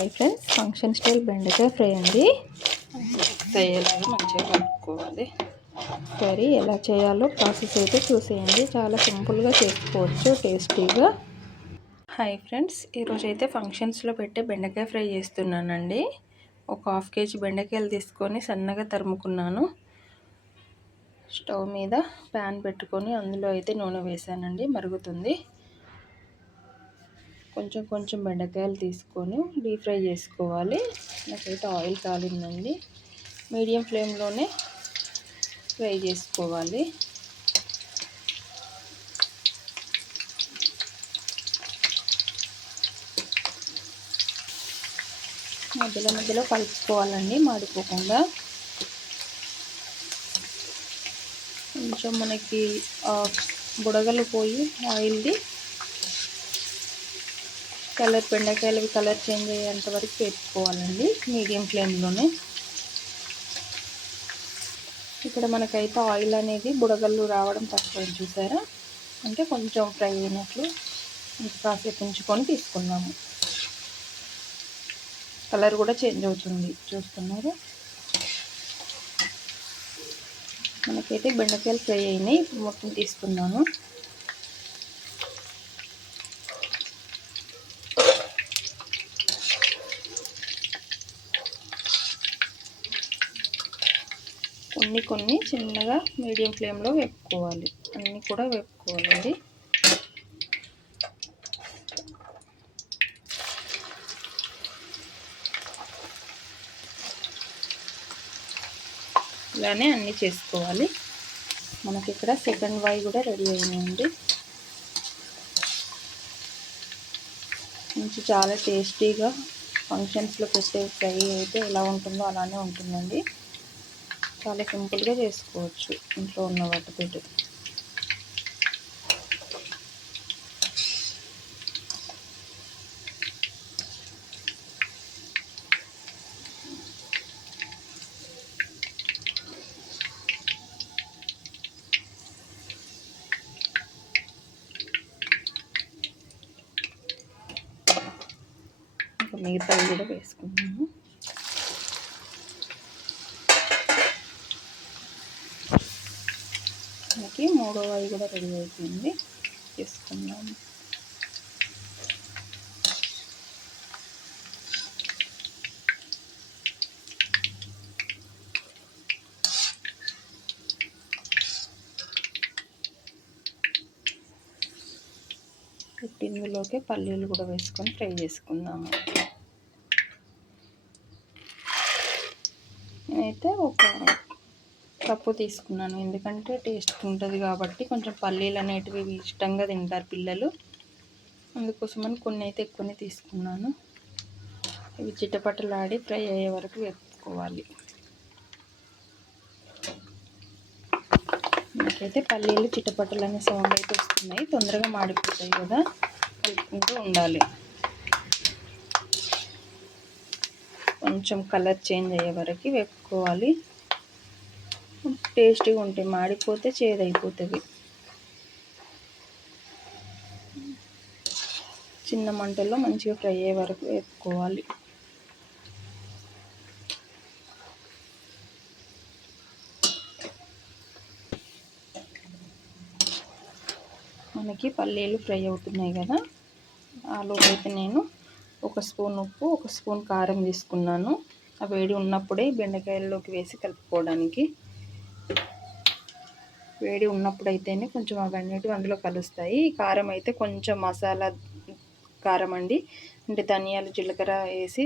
Hi friends, function style బెండకాయ fry అండి. అయ్యేలాగా మంచిగా కలుపుకోవాలి. కర్రీ ఎలా చేయాలో ప్రాసెస్ అయితే చూసేయండి. చాలా సింపుల్గా చేసుకోవచ్చు, టేస్టీగా. హాయ్ ఫ్రెండ్స్, ఈరోజు అయితే ఫంక్షన్స్లో పెట్టే బెండకాయ ఫ్రై చేస్తున్నానండి. ఒక 1/2 kg బెండకాయలు తీసుకొని సన్నగా తరుముకున్నాను. స్టవ్ మీద ప్యాన్ పెట్టుకొని అందులో అయితే నూనె వేసానండి, మరుగుతుంది. కొంచెం కొంచెం బెండకాయలు తీసుకొని డీప్ ఫ్రై చేసుకోవాలి. నాకైతే ఆయిల్ కాలిందండి. మీడియం ఫ్లేమ్లోనే ఫ్రై చేసుకోవాలి. మధ్యలో మధ్యలో కలుపుకోవాలండి, మాడిపోకుండా. కొంచెం మనకి బుడగలు పోయి ఆయిల్ది కలర్, బెండకాయలవి కలర్ చేంజ్ అయ్యేంత వరకు వేసుకోవాలండి మీడియం ఫ్లేమ్లోనే. ఇక్కడ మనకైతే ఆయిల్ అనేది బుడగలు రావడం తక్కువ, చూసారా? అంటే కొంచెం ఫ్రై అయినట్లు కాసేపు ఉంచుకొని తీసుకున్నాము. కలర్ కూడా చేంజ్ అవుతుంది, చూస్తున్నారు. మనకైతే బెండకాయలు ఫ్రై అయినాయి. ఇప్పుడు మొత్తం తీసుకున్నాను. కొన్ని కొన్ని చిన్నగా మీడియం ఫ్లేమ్లో వేపుకోవాలి. అన్నీ కూడా వేపుకోవాలండి. ఇలానే అన్నీ చేసుకోవాలి. మనకి ఇక్కడ సెకండ్ వాయి కూడా రెడీ అయిందండి. మంచి చాలా టేస్టీగా ఫంక్షన్స్లో పెట్టే ఫ్రై అయితే ఎలా ఉంటుందో అలానే ఉంటుందండి. చాలా సింపుల్గా చేసుకోవచ్చు ఇంట్లో ఉన్న వాటితోటి. మిగతావి కూడా వేసుకున్నాము. మనకి మూడో వాయి కూడా రెడీ అయిపోయింది, వేసుకున్నాము. ఇందులోకి పల్లీలు కూడా వేసుకొని ఫ్రై చేసుకుందాము. నేనైతే ఒక కప్పు తీసుకున్నాను, ఎందుకంటే టేస్ట్ ఉంటుంది కాబట్టి. కొంచెం పల్లీలు అనేటివి ఇష్టంగా తింటారు పిల్లలు, అందుకోసమని కొన్ని అయితే ఎక్కువనే తీసుకున్నాను. ఇవి చిటపటలాడి ఫ్రై అయ్యే వరకు వేపుకోవాలి. నాకైతే పల్లీలు చిటపటలు అనే సౌండ్ అయితే వస్తున్నాయి, తొందరగా మాడిపోతాయి కదా, కలుపుకుంటూ ఉండాలి. కొంచెం కలర్ చేంజ్ అయ్యే వరకు వేపుకోవాలి. టేస్టీగా ఉంటాయి, మాడిపోతే చేదైపోతుంది. చిన్న మంటల్లో మంచిగా ఫ్రై అయ్యే వరకు వేపుకోవాలి. మనకి పల్లీలు ఫ్రై అవుతున్నాయి కదా, ఆలోపైతే నేను 1 స్పూన్ ఉప్పు, 1 స్పూన్ కారం తీసుకున్నాను. ఆ వేడి ఉన్నప్పుడే బెండకాయల్లోకి వేసి కలుపుకోవడానికి. వేడి ఉన్నప్పుడైతేనే కొంచెం అవన్నీ అందులో కలుస్తాయి. కారం అయితే కొంచెం మసాలా కారం అండి, అంటే ధనియాలు జీలకర్ర వేసి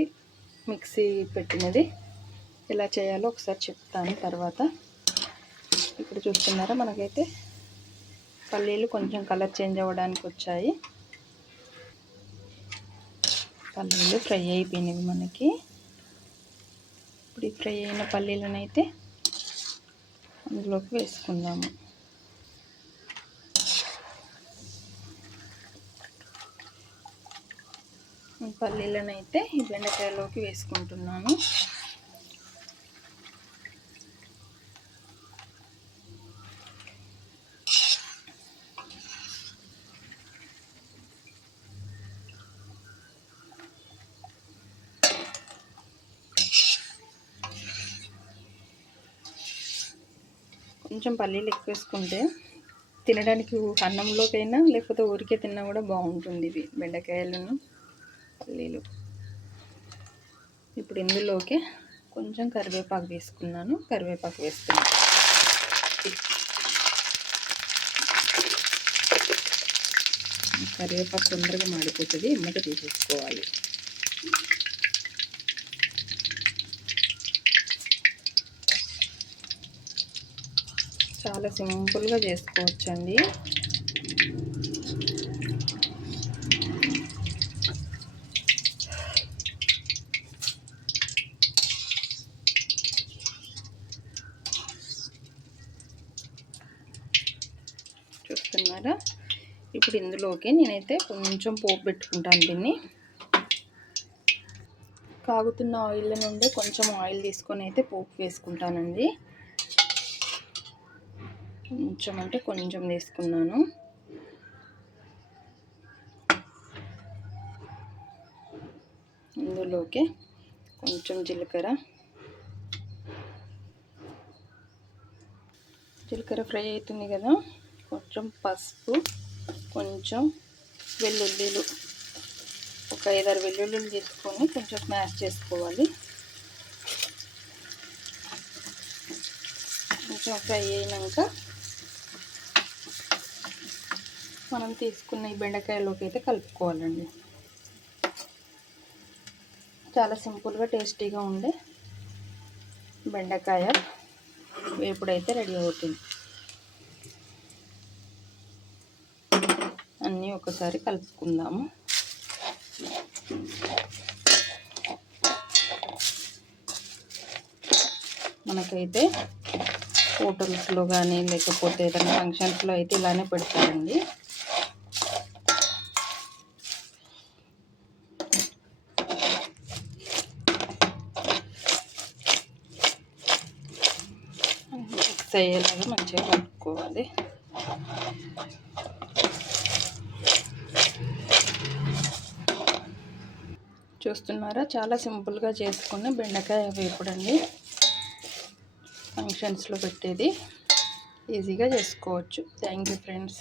మిక్సీ పెట్టినది. ఎలా చేయాలో ఒకసారి చెప్తాను తర్వాత. ఇప్పుడు చూస్తున్నారా, మనకైతే పల్లీలు కొంచెం కలర్ చేంజ్ అవ్వడానికి వచ్చాయి. పల్లీలు ఫ్రై అయిపోయినవి మనకి. ఇప్పుడు ఈ ఫ్రై అయిన పల్లీలను అయితే అందులోకి వేసుకుందాము. పల్లీలను అయితే ఈ బెండకాయలోకి వేసుకుంటున్నాను. కొంచెం పల్లీలు ఎక్కువ వేసుకుంటే తినడానికి అన్నంలోకైనా లేకపోతే ఊరికే తిన్నా కూడా బాగుంటుంది. ఇవి బెండకాయలను పల్లీలు. ఇప్పుడు ఇందులోకి కొంచెం కరివేపాకు వేసుకున్నాను. కరివేపాకు వేస్తున్నాను. కరివేపాకు తొందరగా మాడిపోతుంది, ఎమ్మట తీసేసుకోవాలి. చాలా సింపుల్గా చేసుకోవచ్చండి. చూస్తున్నారా? ఇప్పుడు ఇందులోకి నేనైతే కొంచెం పోపు పెట్టుకుంటాను. దీన్ని కాగుతున్న ఆయిల్ నుండి కొంచెం ఆయిల్ తీసుకొని అయితే పోపు వేసుకుంటానండి. కొంచెం అంటే కొంచెం తీసుకున్నాను. ఇందులోకి కొంచెం జీలకర్ర ఫ్రై అవుతుంది కదా, కొంచెం పసుపు, కొంచెం వెల్లుల్లిలు, ఒక 5-6 వెల్లుల్లిలు తీసుకొని కొంచెం స్మాష్ చేసుకోవాలి. కొంచెం ఫ్రై అయినాక మనం తీసుకున్న ఈ బెండకాయలోకి అయితే కలుపుకోవాలండి. చాలా సింపుల్గా టేస్టీగా ఉండే బెండకాయ వేపుడైతే రెడీ అవుతుంది. అన్నీ ఒకసారి కలుపుకుందాము. మనకైతే హోటల్స్లో కానీ లేకపోతే ఏదైనా ఫంక్షన్స్లో అయితే ఇలానే పెడతారండి. మిక్స్ అయ్యేలాగా మంచిగా కలుపుకోవాలి. చూస్తున్నారా? చాలా సింపుల్గా చేసుకున్న బెండకాయ వేపుడండి. ఫంక్షన్స్లో పెట్టేది, ఈజీగా చేసుకోవచ్చు. Thank you friends.